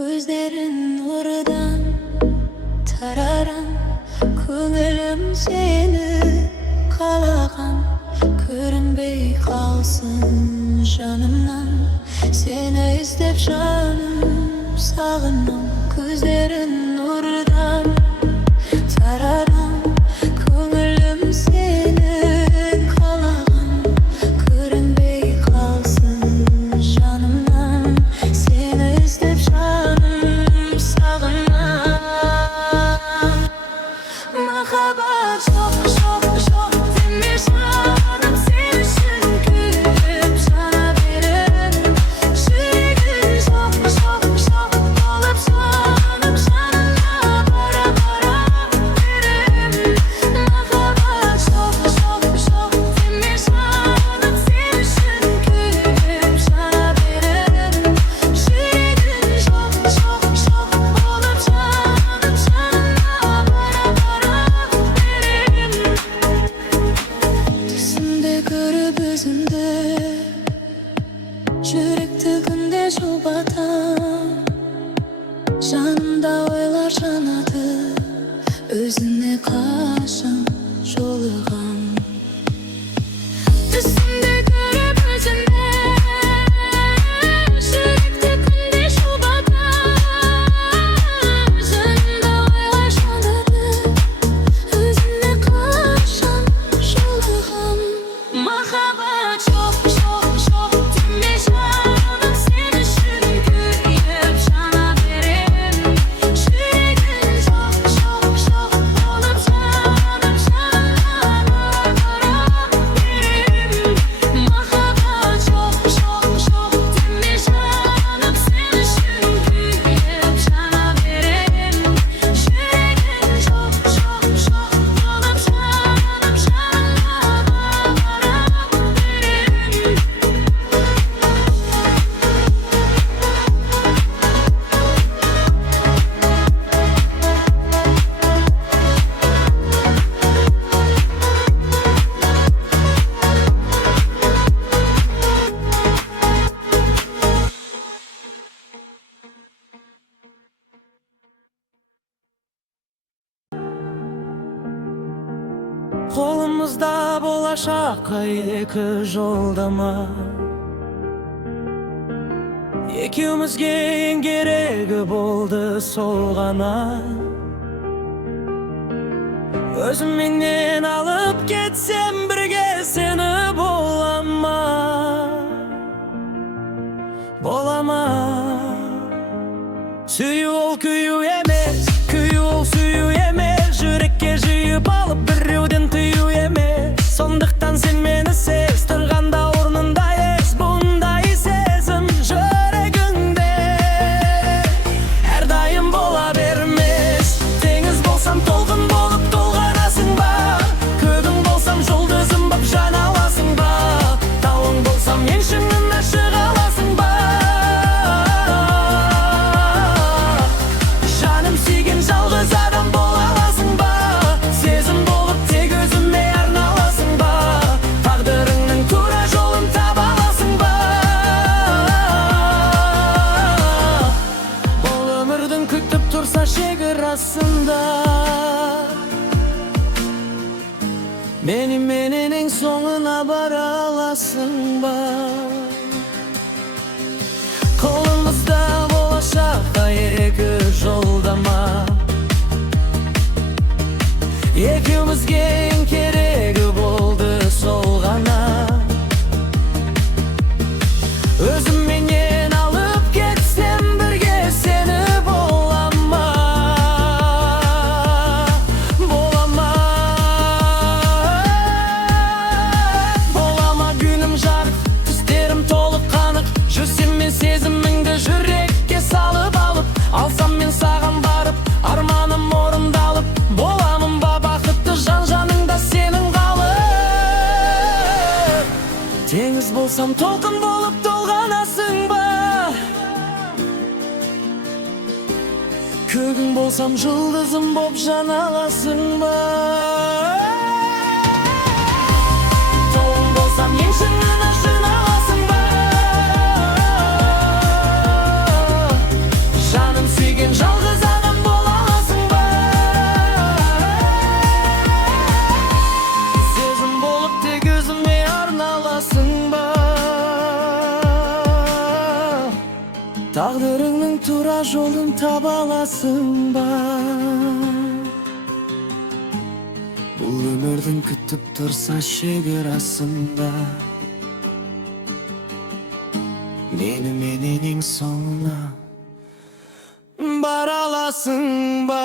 Gözlerin nurdan tararan, köngülüm seni kalagan. Görünbey kalsın canımdan, seni istep canım sağınam. Gözlerin nurdan tararan, köngülüm seni kalagan. Görünbey kalsın canımdan, seni istep canım sağınam. Mahabat çok çok çok demiş canım, sen için gülüp sana veririm. Yüreğim çok çok çok dolup canım canına bara bara veririm. Mahabat çok çok çok demiş canım, sen için gülüp sana veririm. Yüreğim çok çok çok dolup canım canına bara bara veririm. Түсімде көріп өзіңді, жүректі күнде жұбатам. Жанымда ойлар жанады, өзіңе қашан жолығам. Түсімде көріп өзіңді, жүректі күнде жұбатам. Жанымда ойлар жанады, өзіңе қашан жолығам. Махаббат çok çok çok demiş canım, sen için kүйіп жана берем. Yüreğim çok çok çok dolup canım canına bara veririm. Mахаббат çok çok çok demiş canım, sen için kүйіп жана берем. Yüreğim çok çok çok dolup canım canına bara veririm. Қолымызда болашаққа екі жолдама, екеумізге ең керегі болды сол ғана. Өзімменен алып кетсем бірге сені бола ма? Бола ма? Сүю ол күю емес, күю ол сүю емес. Жүрекке жиып алып біреуден тыю емес. Сондықтан сен мені сез, тұрғанда орнында ес. Бұндай сезім жүрегіңде әрдайым бола бермес. Теңіз болсам толқын болып толғанасың ба? Көгің болсам жұлдызым боп жана аласың ба? Тауың болсам ең шыңына шыға аласың ба? Жаным сүйген жалғыз адам бола аласың ба? Сезім болып тек өзіме арналасың ба? Тағдырыңның тура жолын таба аласың ба? Бұл өмірдің күтіп тұрса шекарасында, менен ең соңына бара аласың ба? Қолымызда болашаққа екі жолдама, екеумізге ең керегі болды сол ғана. Өзімменен алып кетсем бірге сені бола ма? Бола ма? Бола ма? Күнім жарық, түстерім толық қанық. Жүрсем мен сезіміңді жүрекке салып алып, алсам мен саған барып, арманым орындалып. Боламын ба бақытты жан жаныңда сенің қалып? Теңіз болсам толқын болып толғанасың ба? Көгің болсам жұлдызым боп жана аласың ба? Тауың болсам ең шыңына жина аласың ба? Жаным Taqdirinin tura jolun taба alasың ба? Бұл өмірдің күтіп тұрса шекарасында Мені менен ең соңына бара аласың ба?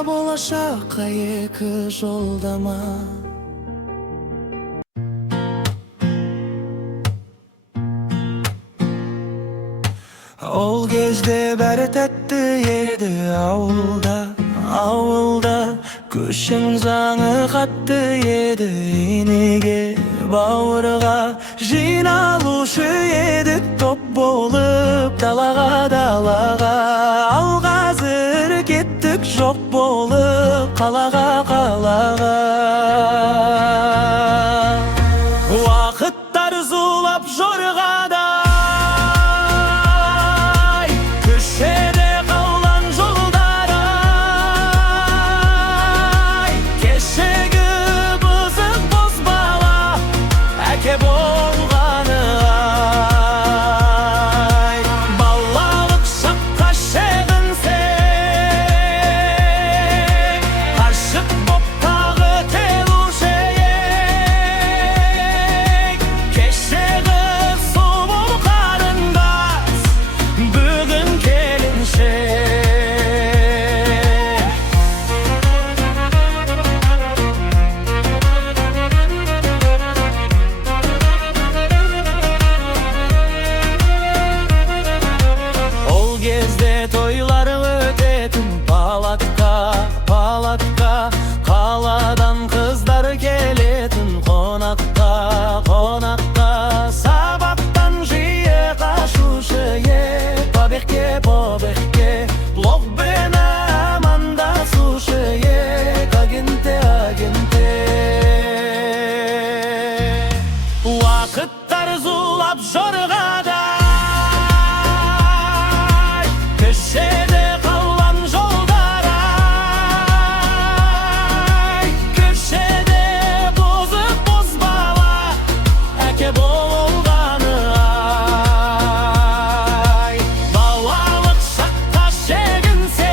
Болашаққа екі жолдама Ол кезде бәрі тәтті еді ауылда Көшің заңы қатты еді енеге бауырға Жиналушы едік топ болып далаға Ал қазір кеттік жоқ болып қалаға Уақыттар зулап жорғадай Көшеде қалған жолдар-ай Кешегі бұзық бозбала әке болғаны-ай Балалық шаққа шегінсек Ғашық боп тағы келуші ек Кешегі сұлу қарындас бүгін келіншек Ол кезде тойлар өтетін палатка Қаладан қыздар келетін қонаққа Сабақтан жиі қашушы ек Побегке блокпен амандасушы ек Агенте Уақыттар зулап жорғадай Көшеде қалған жолдар-ай Көшеде бұзық бозбала әке болғаны-ай Балалық шаққа шегінсек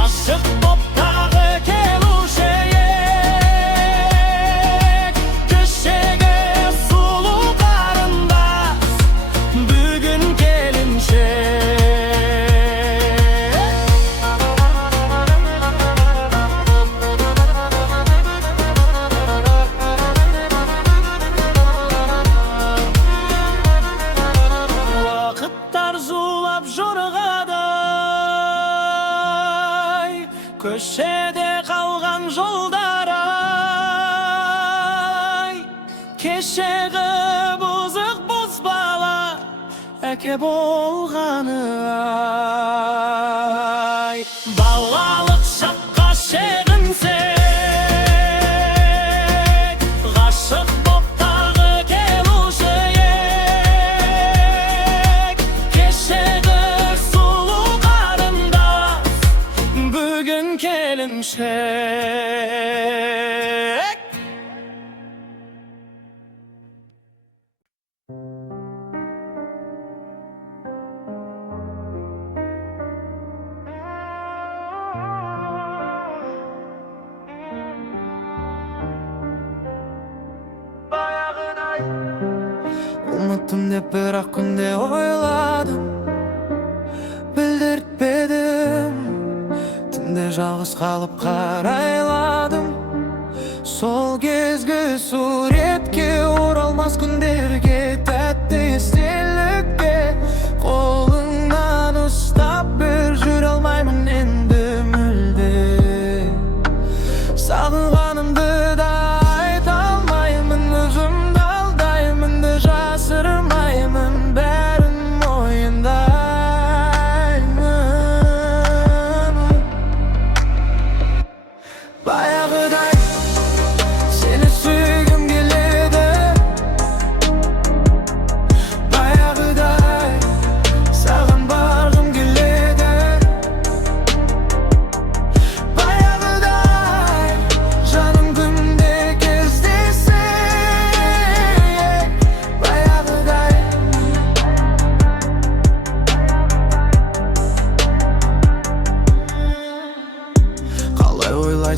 Ашық боп тағы келуші ек Кешегі сұлу қарындас бүгін келіншек Уақыттар зулап жорғадай Көшеде қалған жолдар-ай Кешегі бұзық бозбала әке болғаны-ай Балалық шаққа шегінсек Ғашық боп тағы келуші ек Кешегі сұлу қарындас бүгін келіншек Ұмыттым деп бірақ күнде ойладым Білдіртпедім Түнде жалғыз қалып қарайладым Сол кезгі суретке оралмас күндерге Тәтті естелікке Қолыңнан ұстап бір жүре алмаймын енді мүлде Сағынғанымды да айта алмаймын Өзімді алдаймын да жасырмаймын Бәрін мойында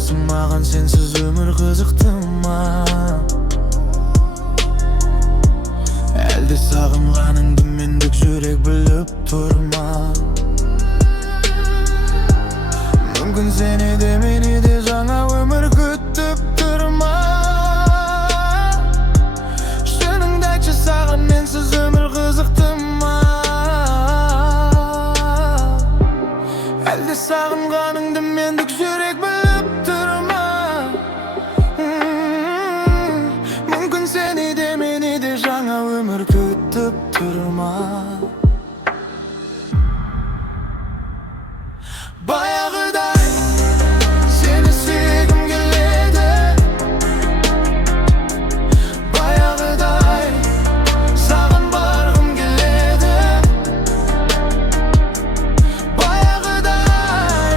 Mаған sensiz ömür kızıktı mı? Әлде сағынғаныңды мендік жүрек біліп тұрма? Мүмкін сені де мені де жаңа өмір күтіп тұрма? Шыныңды айтшы, саған менсіз өмір қызықты ма? Әлде сағынғаныңды мендік жүрек біліп тұрма? Мүмкін сені де мені де жаңа өмір күтіп тұрма? Баяғыдай сені сүйгім келеді, баяғыдай саған барғым келеді, баяғыдай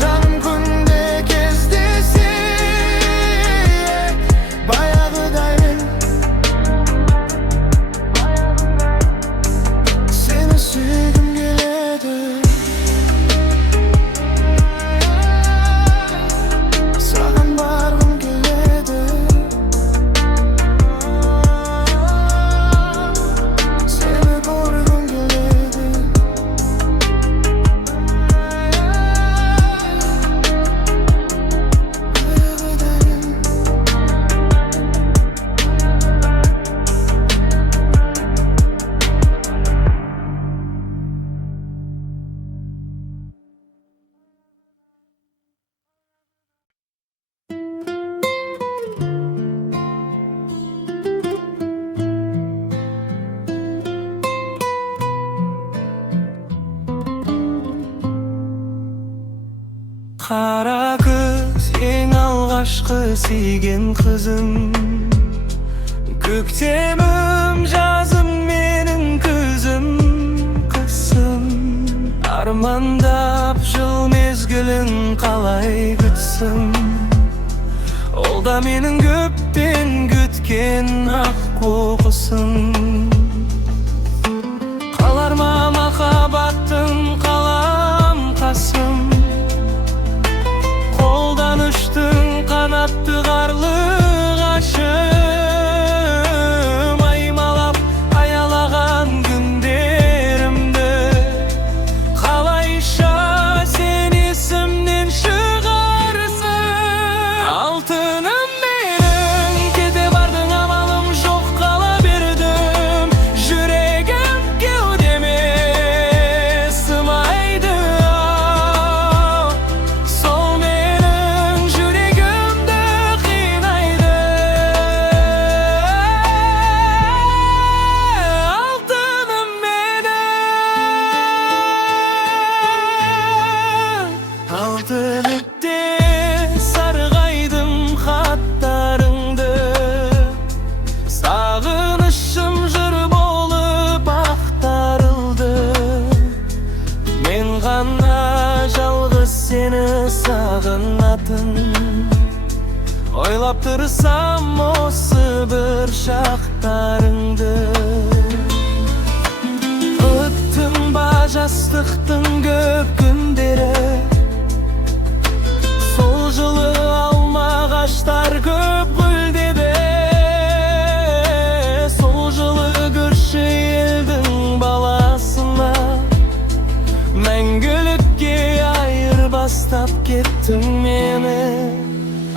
жаным күнде кездесейік, баяғыдай сені сүйгім келеді, саған барғым келеді, сені көргім келеді. Қара күз ең алғашқы сүйген қызым, көктемім жазым менің күзім, қысым армандап жыл мезгілін қалай күтсім, ол да менің көптен күткен ақ қоқысым. Қалар ма махаббаттың қалам қасым, қолдан ұштың қанатты қарлығашым, аймалап аялаған күндерімді қалайша сен есімнен шығарсың? Алтыным менің, кете бардың, амалым жоқ, қала бердім. Жүрегім кеудеме сымайды, сол менің жүрегімді қинайды. Алтыным менің, алтыныкте сарғайдым хаттарыңды, сағынышым жыр болып ақтарылды. Мен ғана жалғыз сені сағынатын, ойлап тұрсам осы бір шақтарыңды. Өттім ба жастықтың көп күндері, сол жылы алма ағаштар көп гүлдеді, сол жылы көрші елдің баласына мәңгілікке айырбастап кеттің мені.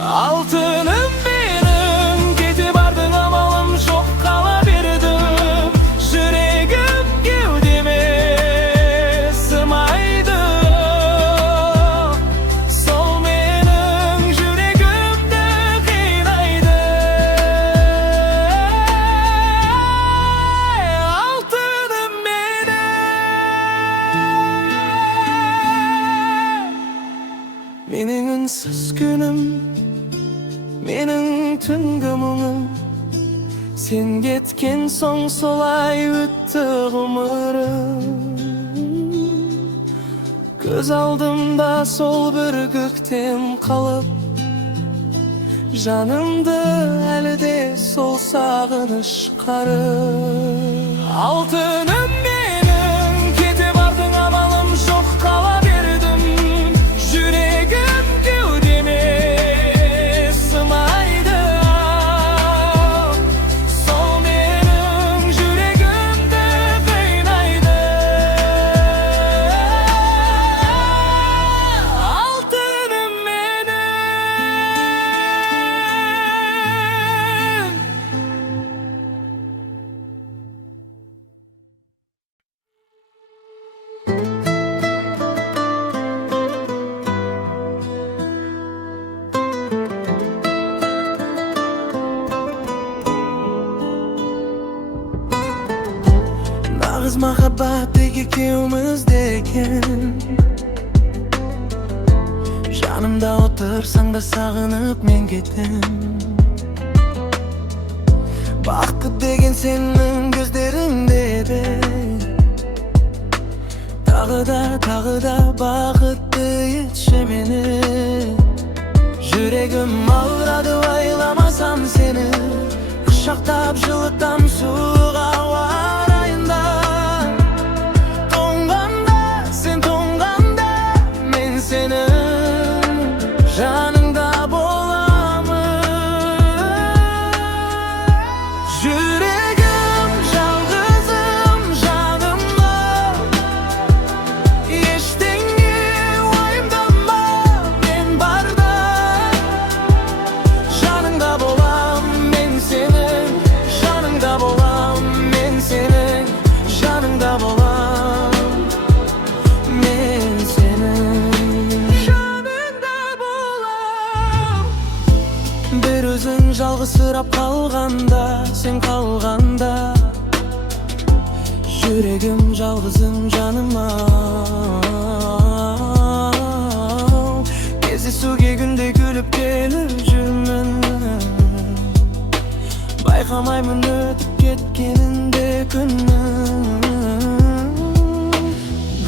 Алтыным менің, кете бардың, амалым жоқ, қала бердім. Жүрегім кеудеме сымайды, сол менің жүрегімді қинайды. Алтыным менің үнсіз күнім, менің түнгі мұңым, сен кеткен соң солай өтті ғұмырым. Көз алдымда сол бір көктем қалып, жанымды әлі де сол сағыныш қарып. Алтыным менің, кете бардың, амалым жоқ, қала бердім. Жүрегім кеудеме ikimizdeyken. Janımda otursan da sağınıp men ketem. Baktı degen senin gözlerinde de. Tағы da baqıtты yetişemeni. Жүрегім ауырады ойламасам seni. Құшақтап жылытам суық ауа райында. Тоңғанда, sen тоңғанда, мен senin жаныңда боламын. Жүрегім жалғызым жанымда. Ештеңе уайымдама, мен барда. Жаныңда болам, мен senin. Жаныңда болам, мен senin. Жаныңда болам, мен senin. Жаныңда болам. Bir өзің жалғызсырап қалғанда, сен қалғанда. Жүрегім жалғызым жаныма. Кездесуге күнде күліп келіп жүрмін. Байқамаймын өтіп кеткенінде күннің.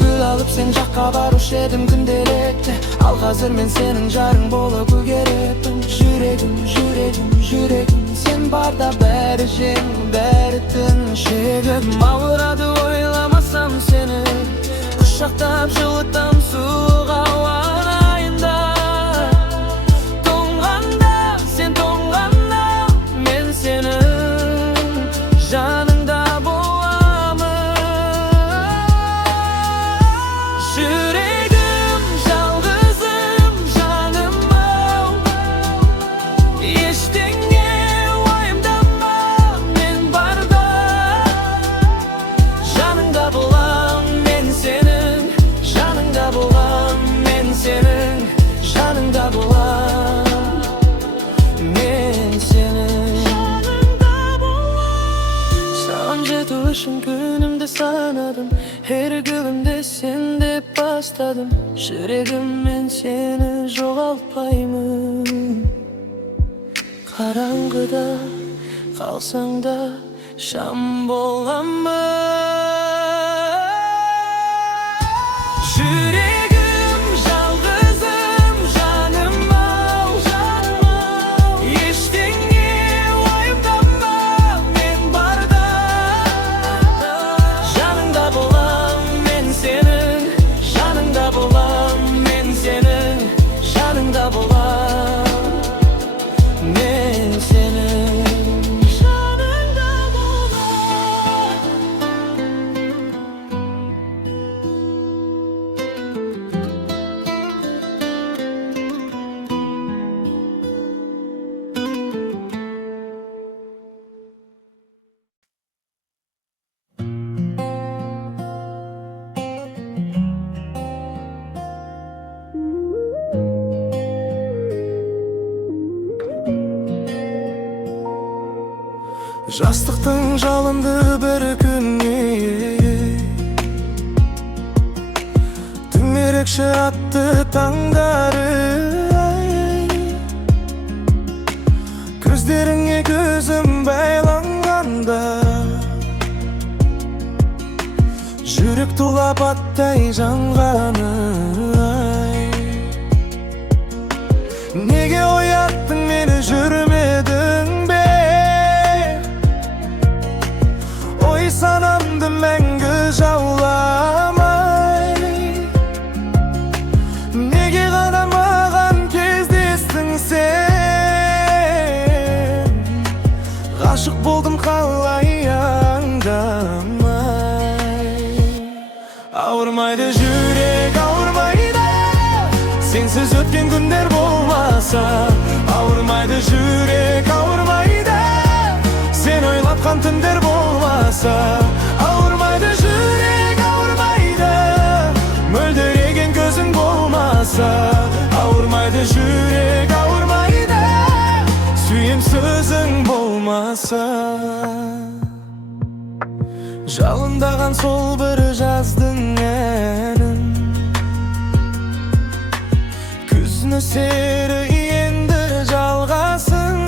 Гүл алып сен жаққа барушы едім күнделікті. Ал қазір мен сенің жарың болып үлгеремін. Жүрегім сен барда бәрі жеңіл, бәрі тыншегім. Ауырады ойламасам seni. Құшақтап жылытам суық ауа райында. Тоңғанда, sen тоңғанда, мен senin жаныңда боламын. Жүрегім жалғызым жаным-ау. Ештеңе уайымдама, мен барда. Жаныңда болам, мен senin. Жаныңда болам, мен senin. Жаныңда болам, мен senin. Жаныңда болам. Саған жету үшін күнімді санадым. Her günümde sen деп бастадым. Жүрегім мен seni жоғалтпаймын. Қараңғыда қалсаң да шам боламын. Жүрегім жалғызым жаным-ау. Ештеңе уайымдама, мен барда. Жаныңда болам, мен senin. Жаныңда болам, мен senin. Жаныңда болам, мен senin. Жаныңда болам. Жастықтың жалынды бір күніне түнерекші атты таңдары. Көздеріңе көзім байланғанда. Жүрек тулап аттай жанғаны. Неге ояттың мені, жүрмедің бе? Ой санамды мәңгі жауламай. Неге ғана маған кездестің сен? Ғашық болдым қалай аңдамай. Ауырмайды жүрек, ауырмайды. Сенсіз өткен күндер болмаса. Ауырмайды жүрек, ауырмайды. Sen ойлатқан түндер болмаса. Ауырмайды жүрек, ауырмайды. Мөлдіреген көзің болмаса. Ауырмайды жүрек, ауырмайды. Сүйем сөзің болмаса. Жалындаған сол бір жаздың әнін, күз нөсері енді жалғасын.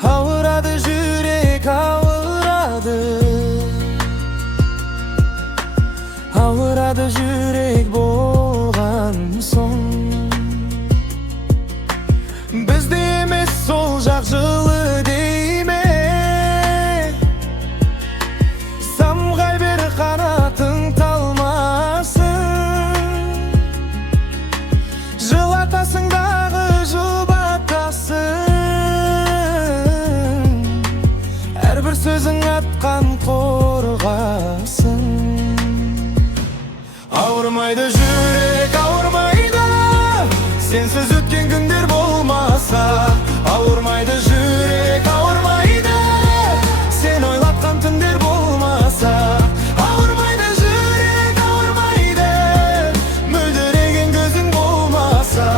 Ауырады жүрек, ауырады, ауырады жүрек болған соң. Бізде емес сол жақ жылы дей ме, самғай бер қанатың талмасын. Жылатасың дағы жұбатасың, әрбір сөзің атқан қорғасын. Ауырмайды жүрек, ауырмайды, сенсіз өткен күндер болмаса. Ауырмайды жүрек, ауырмайды, сен ойлатқан түндер болмаса. Ауырмайды жүрек, ауырмайды, мөлдіреген көзің болмаса.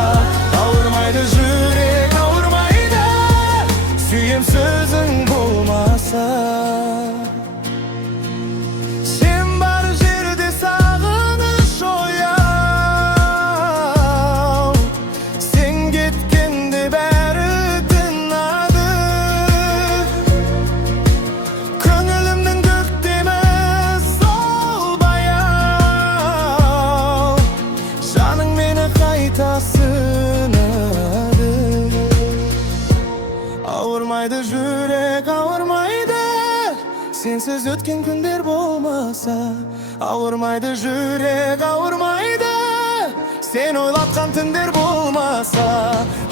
Ауырмайды жүрек, ауырмайды, сүйем сөзің болмаса. Ауырмайды жүрек, ауырмайды, сенсіз өткен күндер болмаса. Ауырмайды жүрек, ауырмайды, сен ойлатқан түндер болмаса.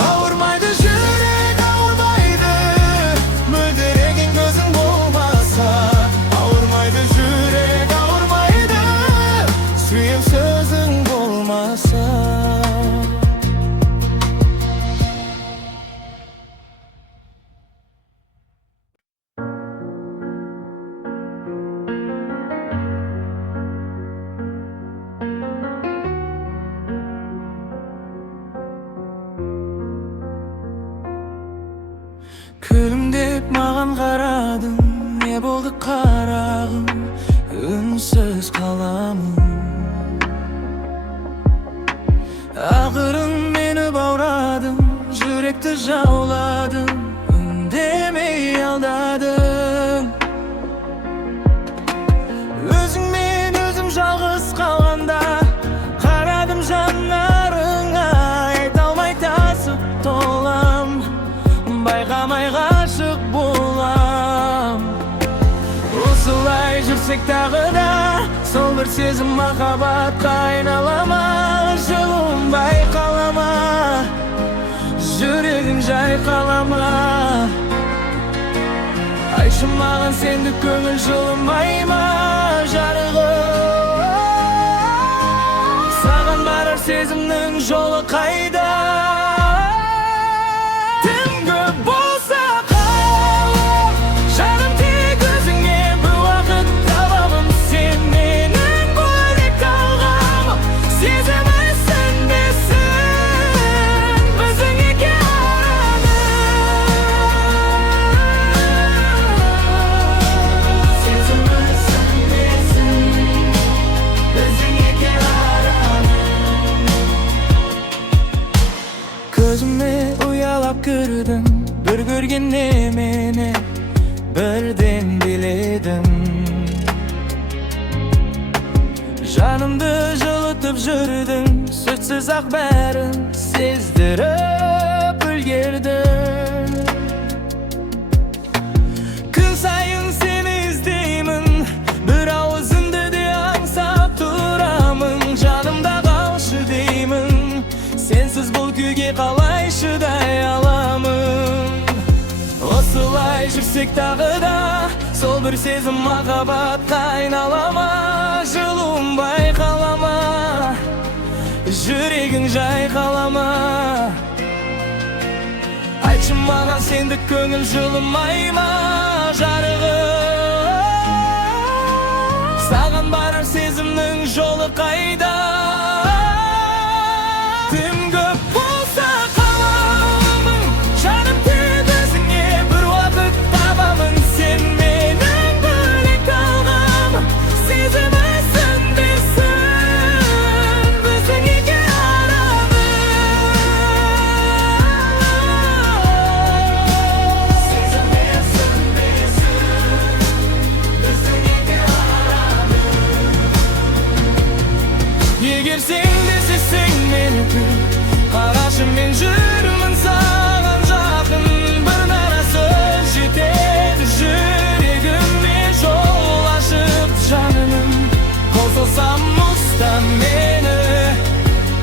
Ауырмайды жүрек, ауырмайды, мөлдіреген көзің болмаса. Ауырмайды жүрек, ауырмайды, сүйем сөзің болмаса. Күлімдеп маған қарадың, не болды қарағым, үнсіз қаламын. Ақырын мені баурадың, жүректі жауладың, үндемей алдадың. Өзіңмен өзім жалғыз қалғанда, қарадым жанарыңа, айта алмай тасып толам, байқамай ғашық болам. Осылай жүрсек тағы да, сол бір сезім махаббатқа айнала ма? Жылуым байқала ма? Жүрегің жайқала ма? Айтшы маған сенді көңіл жылымай ма? Жарығым, саған барар сезімнің жолы қайда? Көзіме ұялап кірдің, бір көргенде мені бірден біледім. Жанымды жылытып жүрдің, сөзсіз ақ бәрін сездіріп үлгердің. Күн сайын сені іздеймін, бір ауызыңды де аңсап тұрамын. Жанымда қалшы деймін, сенсіз бұл күйге қалай шыдай аламын? Осылай жүрсек тағы да, сол бір сезім махаббатқа айнала ма? Жылуым байқала ма? Жүрегің жайқала ма? Айтшы маған сенді көңіл жылымай ма? Жарығым, саған барар сезімнің жолы қайда? Тым көп болса қаламын, жаным тек өзіңе бір уақыт табамын. Сен менің Eğer sen de sevsen meni karashim men жүрмін саған жақын бір ғана сөз жетеді жүрегіме жол ашып жаным қосылсам мұздан мені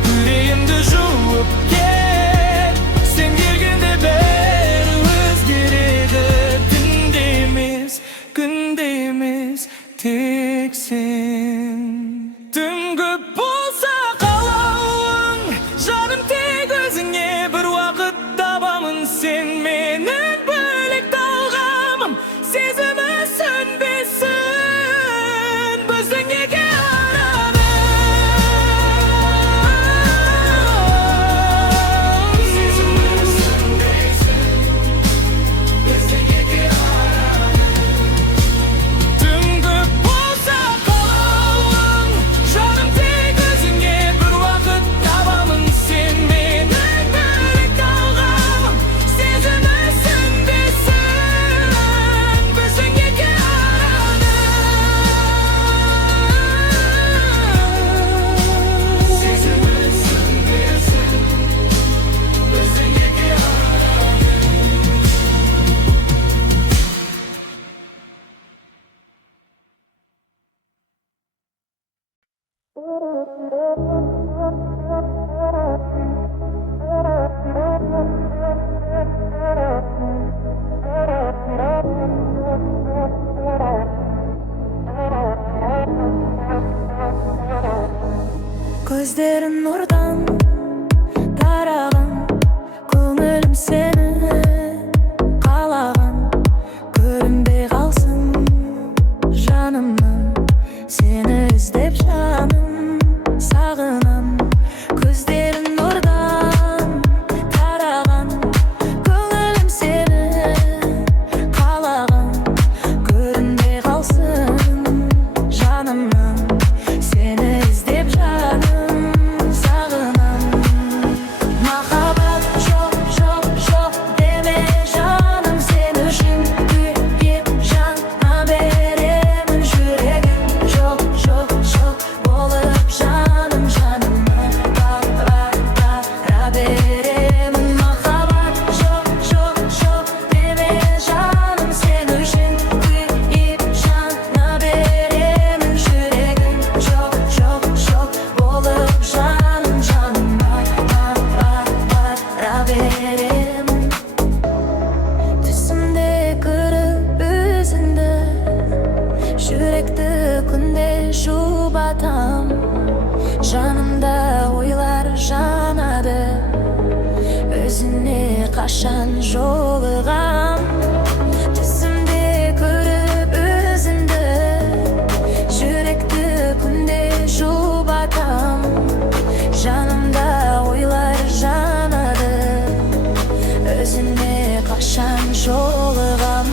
yüreğimді жуып кет сен келгенде бәрі өзгереді түнде емес күнде емес тек сен түнгі болса қалауың жаным тек өзіңе бір уақыт табамын сен менің бөлек талғамым сезімі сөнбесін біздің екі арада сезімі сөнбесін біздің екі арада түнгі болса қалауың жаным тек өзіңе бір уақыт табамын сен менің бөлек талғамым сезімі сөнбесін біздің екі арада сезімі сөнбесін біздің екі көздерің нұрдан тараған көңілім сені қалаған көрінбей қалсың жанымнан сені іздеп жаным сағынам көздерің нұрдан тараған көңілім сені қалаған көрінбей қалсың жанымнан сені іздеп жаным сағынам махаббат жоқ жоқ жоқ деме жаным сен үшін күйіп жана беремін жүрегім жоқ жоқ жоқ болып жаным жаныма бара беремін махаббат жоқ жоқ жоқ деме жаным сен үшін күйіп жана беремін жүрегім жоқ жоқ жоқ болып жаным жаныма бара беремін түсімде көріп өзіңді жүректі күнде жұбатам жанымда ойлар жанады өзіңе қашан жолығам түсімде көріп өзіңді жүректі күнде жұбатам жанымда ойлар жанады өзіңе қашан жолығам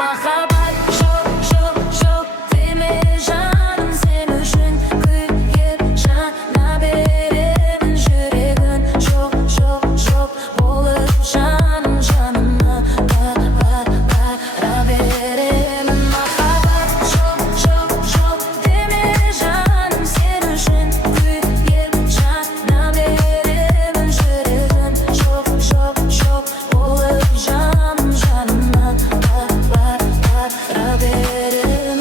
махаббат жоқ жоқ жоқ деме жаным сен үшін күйіп жана беремін жүрегім жоқ жоқ жоқ болып жаным жаныма бара беремін махаббат жоқ жоқ жоқ деме жаным сен үшін күйіп жана беремін жүрегім жоқ жоқ жоқ болып жаным жаныма бара беремін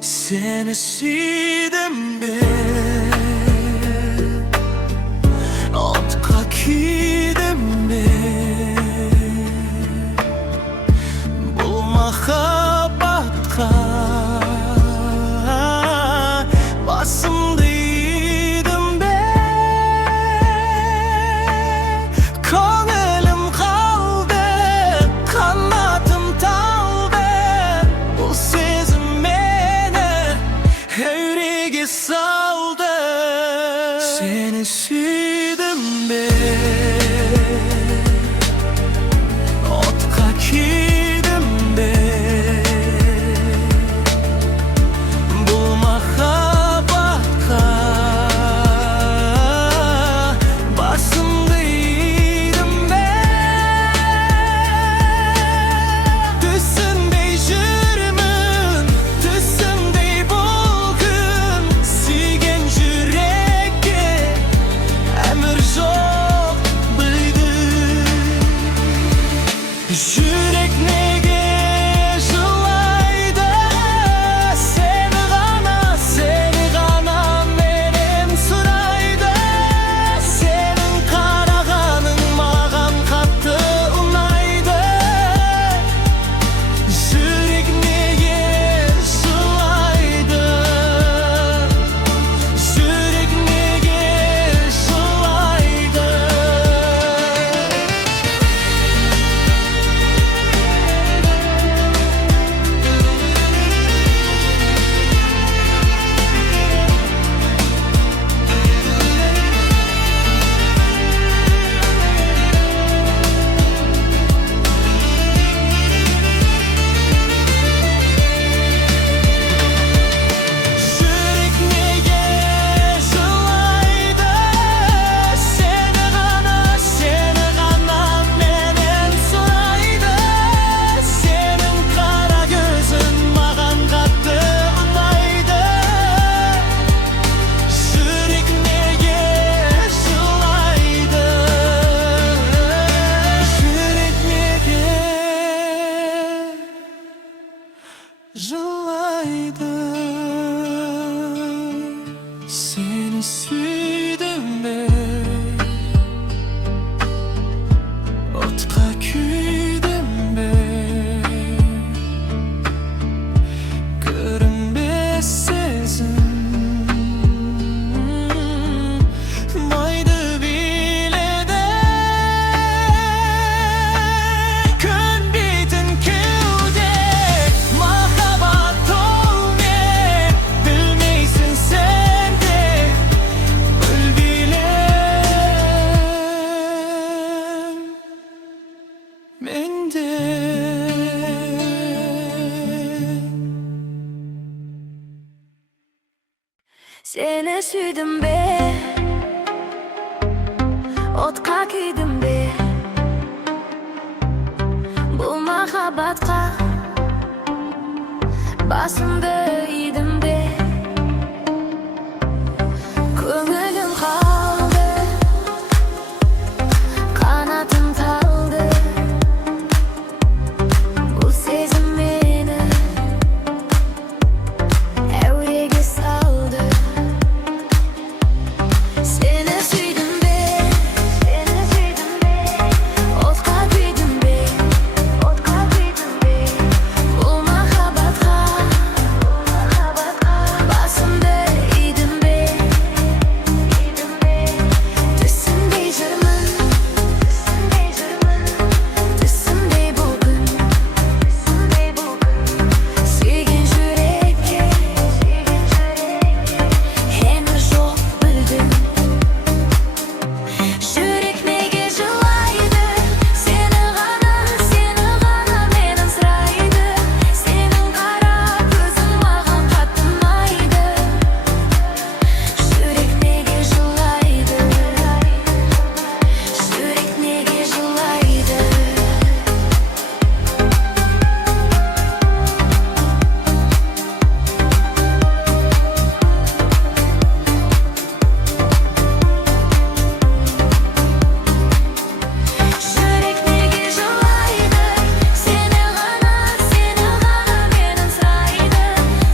Seni suydim ben Otqa kuydim ben Bu muhabbatqa Basımda yedim ben Ko'nglim qaldi qanotim taldi Bu sezim meni yüreğe sar nege жылайды? Seni gana menen sұрайды. Senin қарағаның маған қатты ұнайды. Жүрек неге жылайды? Жүрек неге жылайды? Жүрек неге жылайды? Seni gana menen сұрайды. Senin қара көзің маған қатты ұнайды. Жүрек неге жылайды? Жүрек неге жылайды? Seni сүйдім бе? Отқа күйдім бе? Көрінбес сезім майды биледі. Көнбейтін кеуде махаббат ол не? Білмейсің сен де, біл билем мен де. Seni süydüm be, otqa kuydim be. Bu muhabbatqa basımda idim be. Ko'nglim qaldi, qanotim taldi. Bu sezim meni əvrəyə saldı. Seni süydüm be, otqa kuydim be, bu muhabbatqa basımda idim be. Түсімдей жүрмін, түсімдей бұл күн. Сүйген жүрекке емір жоқ білдім. Жүрек неге жылайды? Seni gana menen сұрайды. Senin қара көзің маған қатты ұнайды. Жүрек неге жылайды? Жүрек неге жылайды? Жүрек неге жылайды? Seni gana menen сұрайды.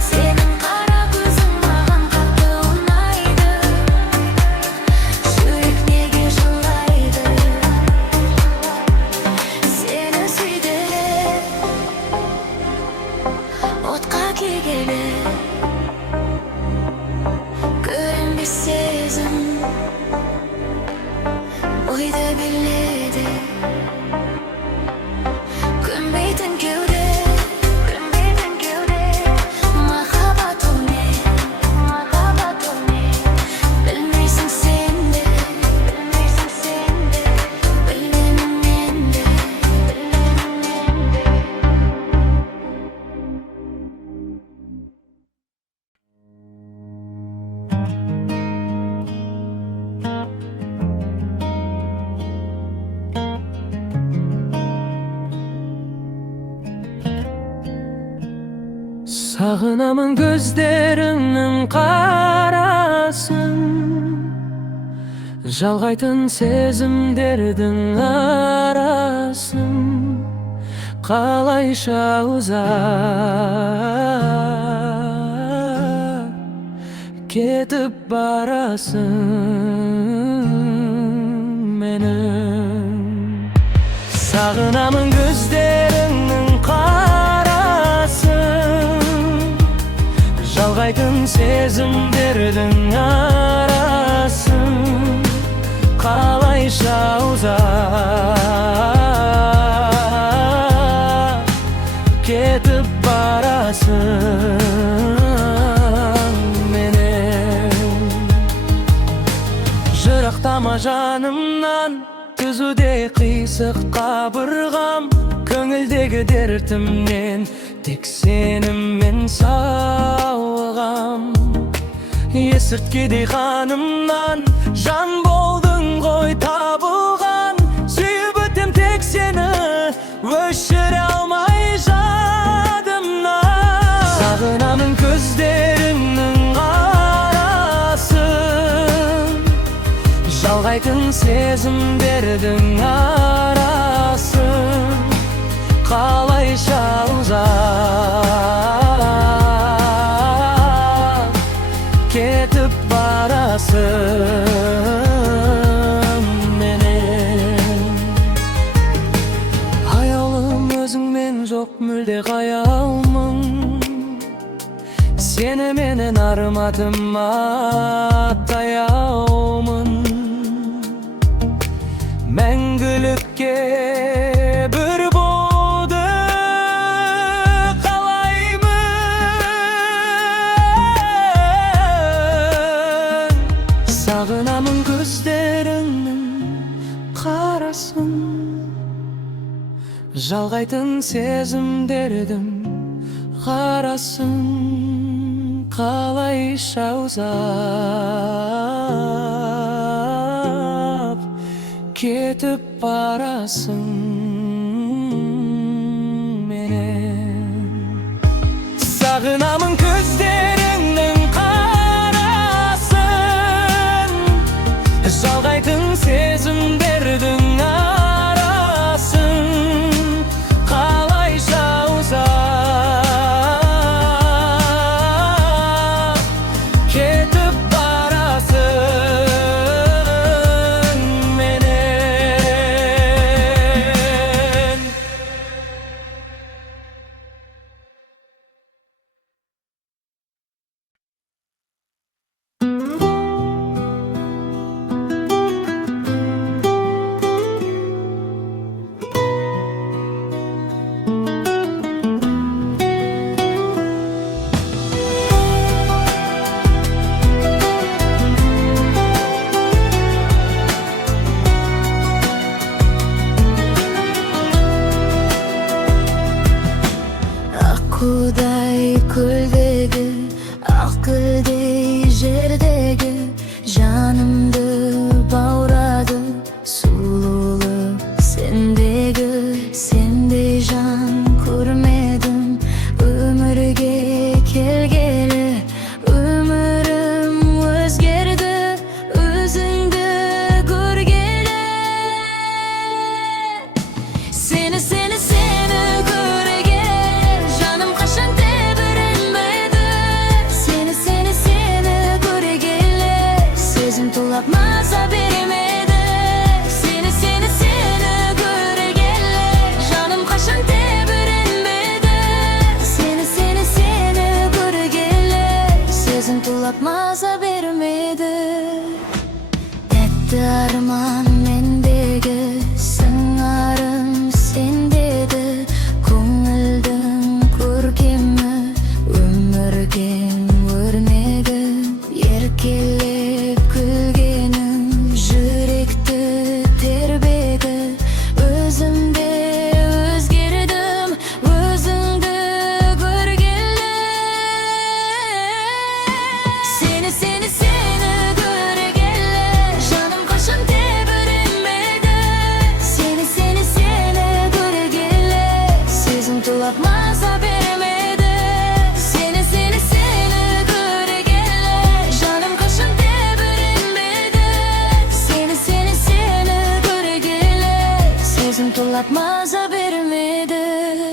Senin қара көзің маған қатты ұнайды. Жүрек неге жылайды? Seni süydüm, otqa kүйгелі. Көрінбес сезім ойды биледі. Көнбейтін кеуде махаббат ол не? Білмейсің сен де, білемін мен де. Sağınamın gözlerinin қарасын, жалғайтын сезімдердің арасын. kalayşa uzak ketip barasın menim. Sağınamın gözlerinin karaсын, жалғайтын сезімдердің арасын қалайша ұзап кетіп барасың менен. Жырақтама жанымнан түзуде қисық қабырғам, көңілдегі дертімнен тек сеніммен сауығам. Есірткедей қанымнан жан болдың ғой табылған, сүйіп өтем тек сені өшіре алмай жадымнан. Сағынамын көздеріңнің қарасын, жалғайтын сезімдердің арасын қалайша ұзап кетіп барасың менен. Аялым өзіңмен жоқ мүлде қаялмын, сені менен арматыма таяумын. Мәңгілікке бір болды қалаймын. Сағынамын көздеріңнің қарасын, жалғайтын сезімдердің қарасын қалайша ұзап кетіп барасың менен. Сағынамын көздеріңнің қарасын, жалғайтын сезімдердің арасын қалайша ұзап кетіп барасың менен. Аққудай көлдегі, ақгүлдей жердегі жанымды баурады сұлулық сендегі. Сендей жан көрмедім өмірге келгелі, өмірім өзгерді өзіңді көргелі. Seni görege canım kaşan tebirinmedi. Seni göregele sözüm tulapmasa beremedi. Seni göregele canım kaşan tebirinmedi. Seni göregele sözüm tulapmasa beremedi. Etti arman mendegi, sыңарым сендеді. Көңілдің көркемі, өмірген өрнегі. Еркелеп күлгенің жүректі тербегі. Өзімде өзгердім өзіңді көргелі. Seni görегелі жаным қашан тебіренмеді. Seni görегелі сезім тулапмаса беремеді. Seni görегелі жаным қашан тебіренмеді. Seni görегелі сезім тулапмаса беремеді.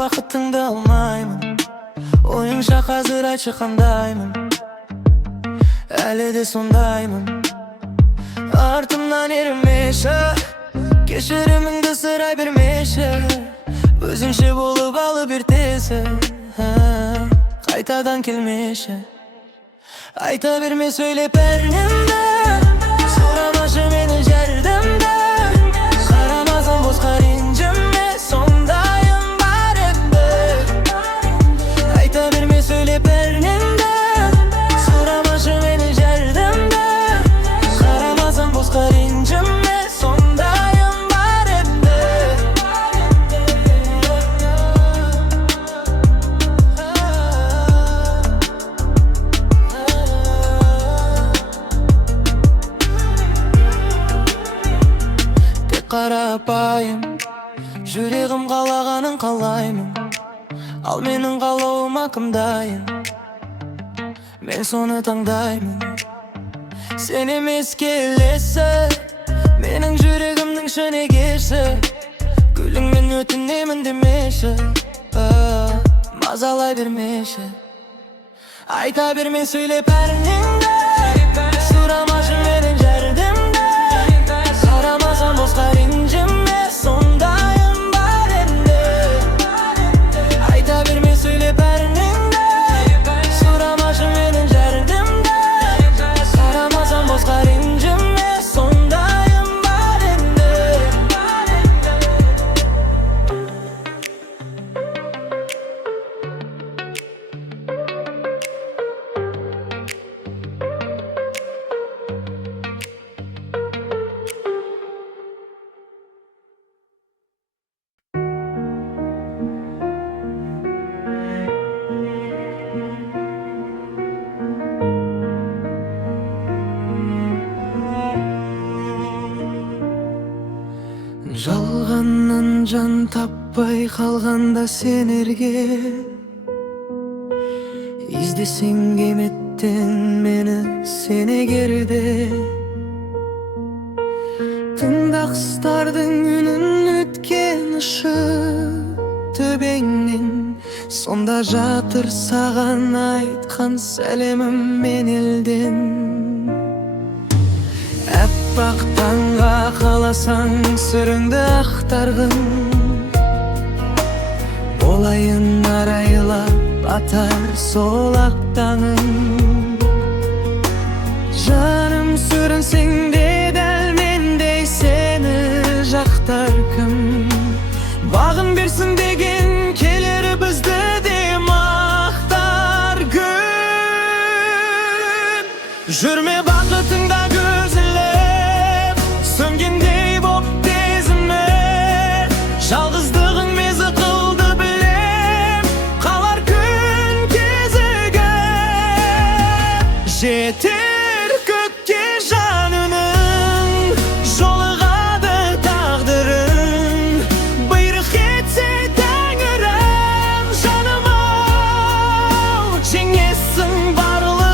vakitinde almayman. Oyunşak hazır açı kandayman. Әлі де сондаймын. Артымнан ермеші, кешіріміңді сұрай бермеші. Өзіңше болып алып ертесі, қайтадан келмеші. Айта берме сөйлеп бәрінімді, сұрамашы мені жәрдімді. Қарамасам босқа ренжіме, сондайым бар енді. Айта берме сөйлеп бәрінімді, сұрамашы мені жәрдімді. Қарамасам босқа ренжіме, сондайым бар енді. Қарапайым, жүрегім қалағанын қалаймын. Ал менің қалауыма кім дайын? Мен соны таңдаймын. Сен емес келесі, менің жүрегімнің шөнегесі. Гүліңмен өтінемін демеші, мазалай бермеші. Айта берме сөйлеп бәрініңді, сұрамашы менің жәрдімді. Қарамасам босқа ренжіме, сондайым бар енді. Айта берме сөйлеп бәрініңді, сұрамашы менің жәрдімді. Қарамасам босқа ренжіме, сондайым бар енді. Жалғаннан жан таппай қалғанда сенерге, іздесең кеметтен мені сене керде. Тыңда құстардың үнін өткен ұшып төбеңнен, сонда жатыр саған айтқан сәлемім мен елден. Аппақ таңға қаласаң сүріңді ақтарғын, болайын арайлап атар сол ақ таңың. Жаным сүрінсең де дәл мендей сені жақтар кім? Бағын берсін деген келер бізді де мақтар күн. Жүрме бақытыңда көзіліп, сөнгендей боп тезімір. Жалғыздығың мезі қылды білем, қалар күн кезігіп. Жетер көкке жанының, жолығады тағдырың. Бұйрық етсе тәңірім, жаным-ау, жеңесің барлығын.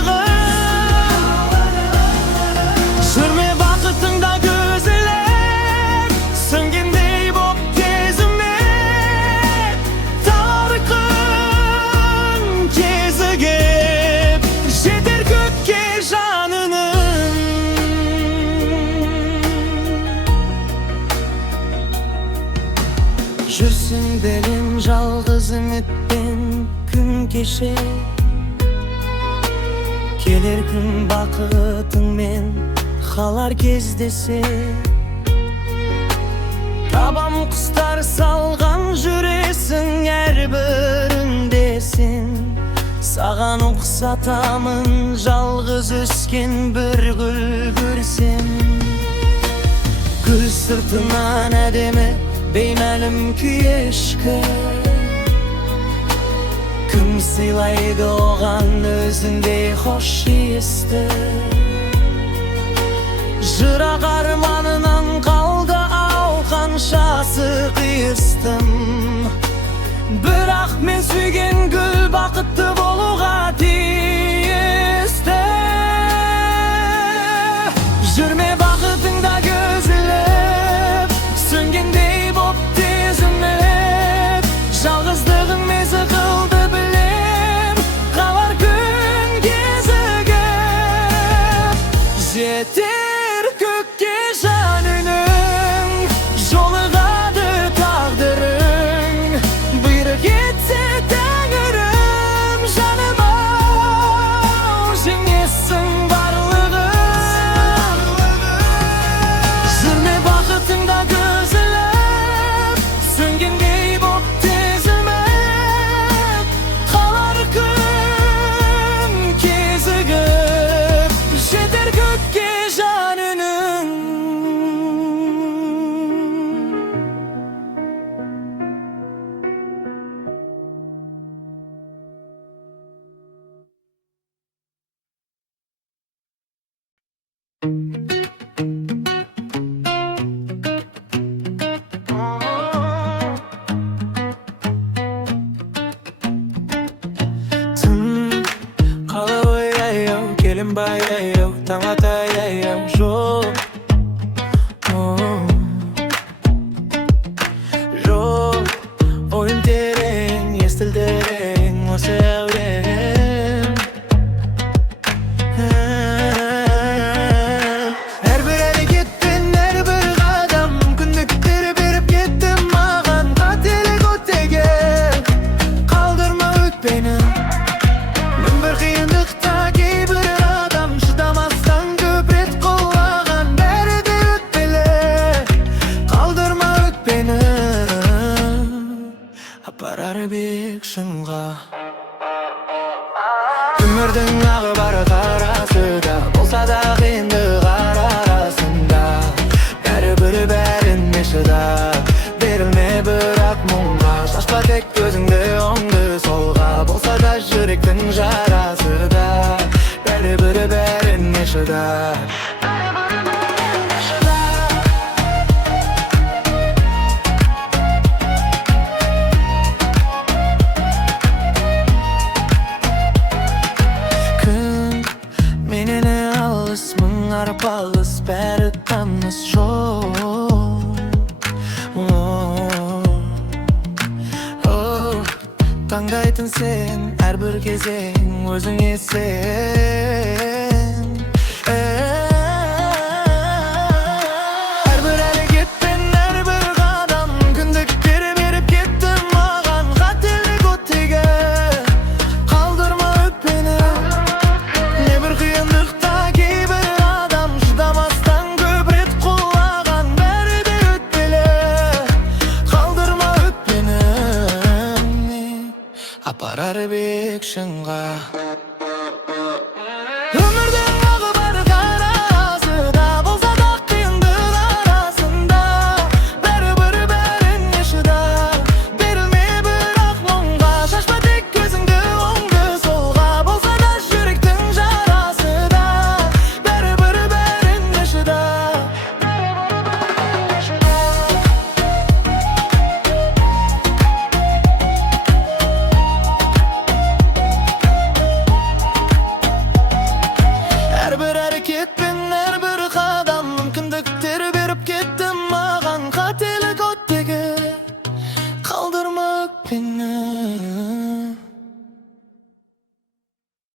Жүрме бақытыңда көзіліп, сөнгендей боп тезімір. Таларқын кезігіп, жетер көкке жанының. Жүрсің белем жалғыз үмітпен күн кеше, келер күн бақытыңмен қалар кездесе. Табам құстар салған жүресің әрбір үндесін. Саған ұқсатамын жалғыз өскен бір гүл көрсем. Гүл сыртынан әдемі беймәлім күй ешкі. Кім сыйлайды оған өзіндей хош иісті? Жырақ арманынан қалды ау қаншасы қиыстым. Бірақ мен сүйген гүл бақытты болуға тиісті. Жүрме бақытыңда көзіліп, сөнгендей боп тезіміп. Жалғыздық Uyumbay eyyo, taң atay eyyo, жоқ Жоқ, ойым терең, естілдерең осы әурем Әрбір әрекетпен, әрбір қадам күндіктер беріп кетті маған қателік өтеге қалдырма өтпені Мен бір қиындықта кейбір адам шыдамастан көп рет құлаған бәрі де өтпелі қалдырма өтпені апарар биік шыңға өмірдің ағы бары қарасы да болса да қиындық арасында бәрібір бәріне шыдап берілме бірақ мұңға шашпа тек өзіңді оңды солға болса да жүректің жарасы да бәрібір бәріне шыдап Menene alыс, мың арпалыс, бәрі таныс жоқ Таңдайтын сен, әрбір кезең өзіңе сен Әрбір әрекетпен, әрбір қадам күндіктер беріп кетті маған қателік өтеге қалдырма өтпені Небір қиындықта кейбір адам шыдамастан көп рет құлаған бәрі де өтпелі қалдырма өтпені апарар биік шыңға